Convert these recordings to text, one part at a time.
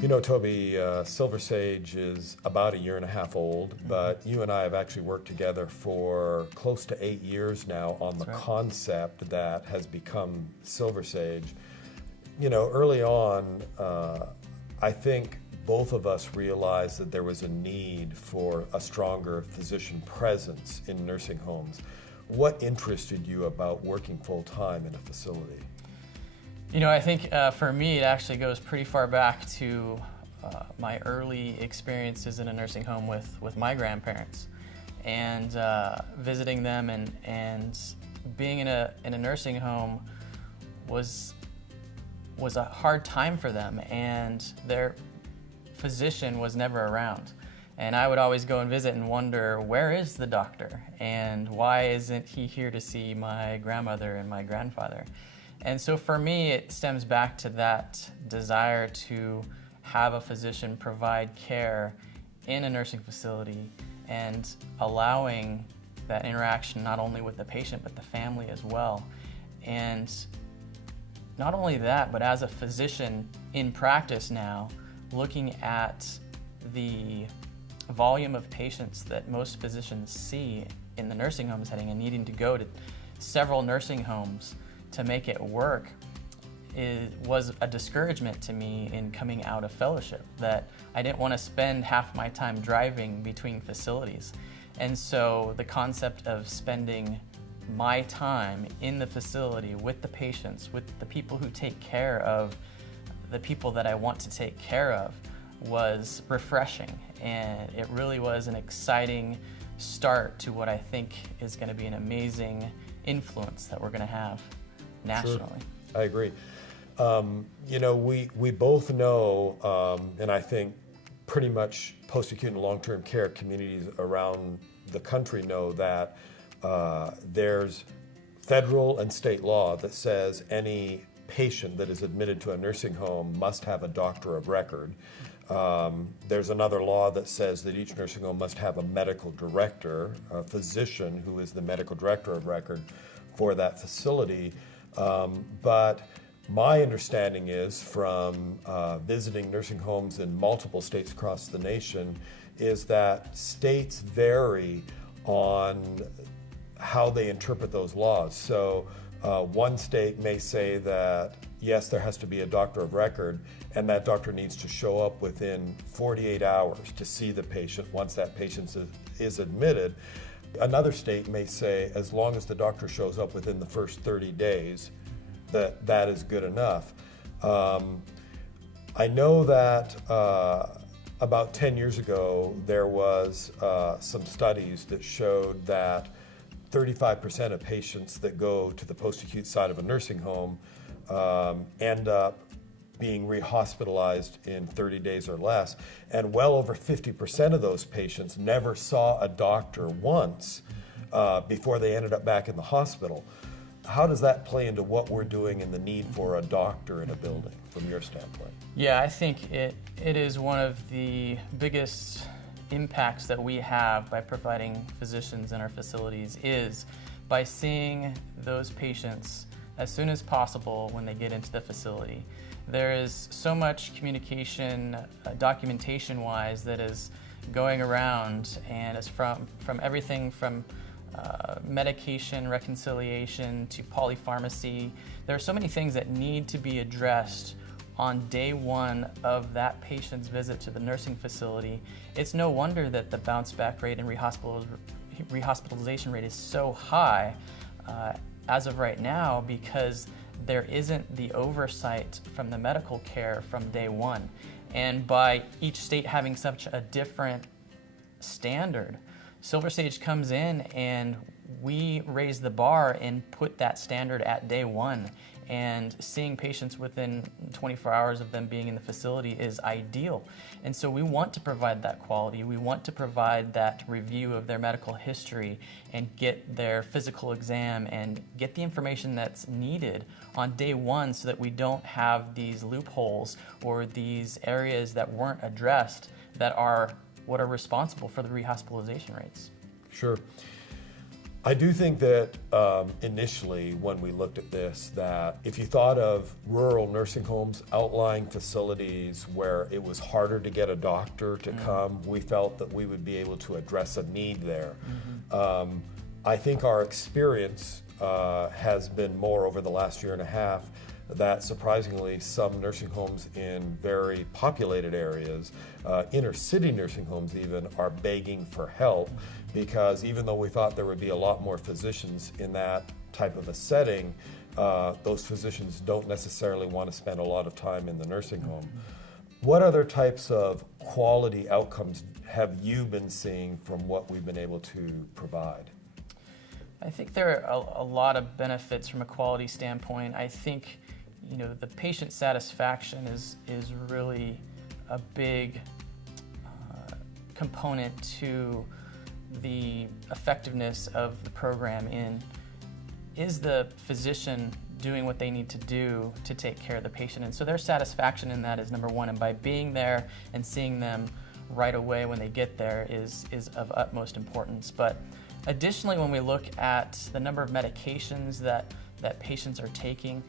You know, Toby, SilverSage is about a year and a half old, but you and I have actually worked together for close to 8 years now on the concept that has become SilverSage. You know, early on, I think both of us realized that there was a need for a stronger physician presence in nursing homes. What interested you about working full-time in a facility? You know, I think for me, it actually goes pretty far back to my early experiences in a nursing home with my grandparents, and visiting them, and being in a nursing home was a hard time for them, and their physician was never around. And I would always go and visit and wonder, where is the doctor? And why isn't he here to see my grandmother and my grandfather? And so for me, it stems back to that desire to have a physician provide care in a nursing facility and allowing that interaction not only with the patient but the family as well. And not only that, but as a physician in practice now, looking at the volume of patients that most physicians see in the nursing home setting and needing to go to several nursing homes to make it work, was a discouragement to me in coming out of fellowship, that I didn't want to spend half my time driving between facilities. And so the concept of spending my time in the facility with the patients, with the people who take care of the people that I want to take care of, was refreshing. And it really was an exciting start to what I think is going to be an amazing influence that we're going to have nationally. Sure. I agree. You know, we both know, and I think pretty much post-acute and long-term care communities around the country know that there's federal and state law that says any patient that is admitted to a nursing home must have a doctor of record. There's another law that says that each nursing home must have a medical director, a physician who is the medical director of record for that facility. But my understanding is from visiting nursing homes in multiple states across the nation is that states vary on how they interpret those laws. So one state may say that, yes, there has to be a doctor of record, and that doctor needs to show up within 48 hours to see the patient once that patient is admitted. Another state may say, as long as the doctor shows up within the first 30 days, that is good enough. I know that about 10 years ago, there was some studies that showed that 35% of patients that go to the post-acute side of a nursing home end up being rehospitalized in 30 days or less, and well over 50% of those patients never saw a doctor once before they ended up back in the hospital. How does that play into what we're doing and the need for a doctor in a building from your standpoint? Yeah, I think it is one of the biggest impacts that we have by providing physicians in our facilities is by seeing those patients as soon as possible when they get into the facility. There is so much communication, documentation-wise, that is going around, and it's from everything from medication reconciliation to polypharmacy. There are so many things that need to be addressed on day one of that patient's visit to the nursing facility. It's no wonder that the bounce back rate and rehospitalization rate is so high as of right now, because there isn't the oversight from the medical care from day one. And by each state having such a different standard, SilverSage comes in and we raise the bar and put that standard at day one. And seeing patients within 24 hours of them being in the facility is ideal. And so we want to provide that quality. We want to provide that review of their medical history and get their physical exam and get the information that's needed on day one, so that we don't have these loopholes or these areas that weren't addressed that are what are responsible for the rehospitalization rates. Sure. I do think that initially when we looked at this, that if you thought of rural nursing homes, outlying facilities where it was harder to get a doctor to come, we felt that we would be able to address a need there. I think our experience has been more over the last year and a half that surprisingly some nursing homes in very populated areas, inner city nursing homes even, are begging for help, because even though we thought there would be a lot more physicians in that type of a setting, those physicians don't necessarily want to spend a lot of time in the nursing home. What other types of quality outcomes have you been seeing from what we've been able to provide? I think there are a lot of benefits from a quality standpoint. I think, the patient satisfaction is really a big component to the effectiveness of the program. Is the physician doing what they need to do to take care of the patient? And so their satisfaction in that is number one, and by being there and seeing them right away when they get there is of utmost importance. But additionally, when we look at the number of medications that patients are taking,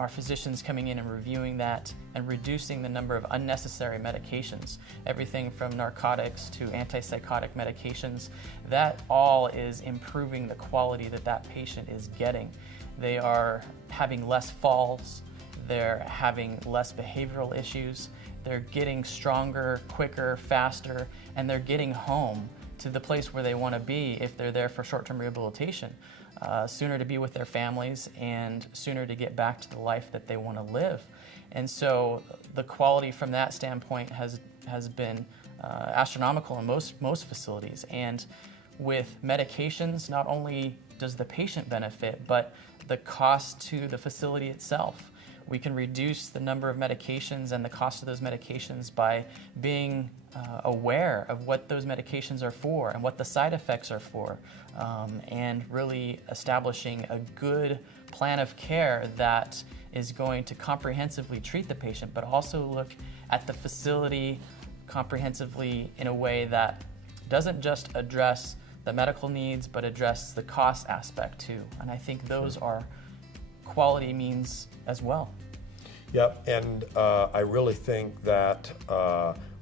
our physicians coming in and reviewing that and reducing the number of unnecessary medications, everything from narcotics to antipsychotic medications, that all is improving the quality that patient is getting. They are having less falls, they're having less behavioral issues, they're getting stronger, quicker, faster, and they're getting home to the place where they want to be if they're there for short-term rehabilitation, sooner to be with their families and sooner to get back to the life that they want to live. And so the quality from that standpoint has been astronomical in most facilities. And with medications, not only does the patient benefit, but the cost to the facility itself. We can reduce the number of medications and the cost of those medications by being aware of what those medications are for and what the side effects are for, and really establishing a good plan of care that is going to comprehensively treat the patient, but also look at the facility comprehensively in a way that doesn't just address the medical needs, but address the cost aspect too. And I think those are quality means as well. Yep, and I really think that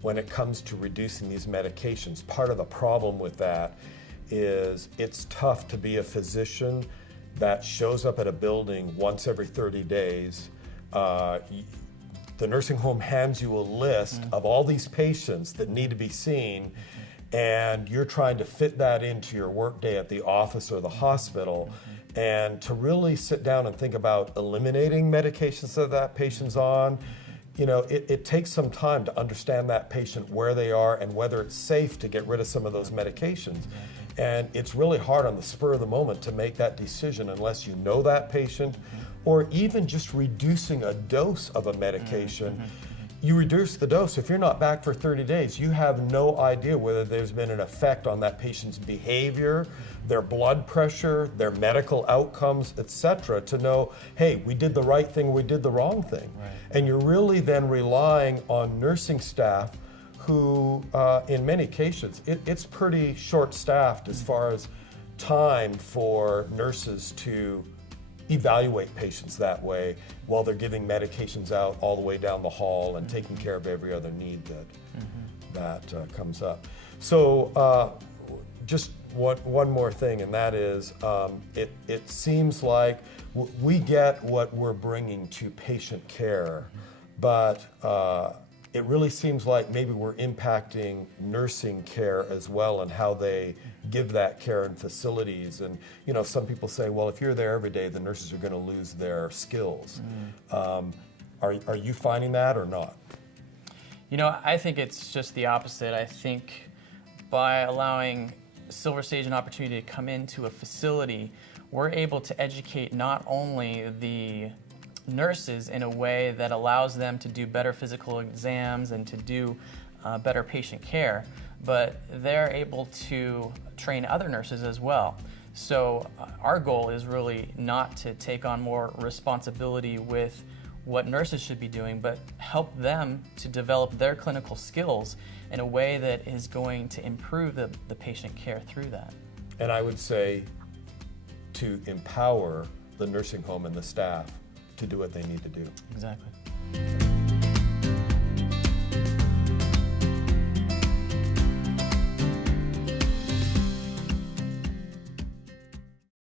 when it comes to reducing these medications, part of the problem with that is it's tough to be a physician that shows up at a building once every 30 days. The nursing home hands you a list of all these patients that need to be seen, and you're trying to fit that into your workday at the office or the hospital. And to really sit down and think about eliminating medications that patient's on, it takes some time to understand that patient, where they are, and whether it's safe to get rid of some of those medications. And it's really hard on the spur of the moment to make that decision unless you know that patient, or even just reducing a dose of a medication. You reduce the dose. If you're not back for 30 days, you have no idea whether there's been an effect on that patient's behavior, their blood pressure, their medical outcomes, etc., to know, hey, we did the right thing, we did the wrong thing. Right. And you're really then relying on nursing staff who, in many cases, it's pretty short-staffed as far as time for nurses to evaluate patients that way while they're giving medications out all the way down the hall and taking care of every other need that comes up. So just one more thing, and that is it seems like we get what we're bringing to patient care, but it really seems like maybe we're impacting nursing care as well and how they give that care in facilities. And some people say, well, if you're there every day, the nurses are going to lose their skills. Are you finding that or not? I think it's just the opposite. I think by allowing SilverSage an opportunity to come into a facility, we're able to educate not only the nurses in a way that allows them to do better physical exams and to do better patient care, but they're able to train other nurses as well. So our goal is really not to take on more responsibility with what nurses should be doing, but help them to develop their clinical skills in a way that is going to improve the patient care through that. And I would say to empower the nursing home and the staff to do what they need to do. Exactly.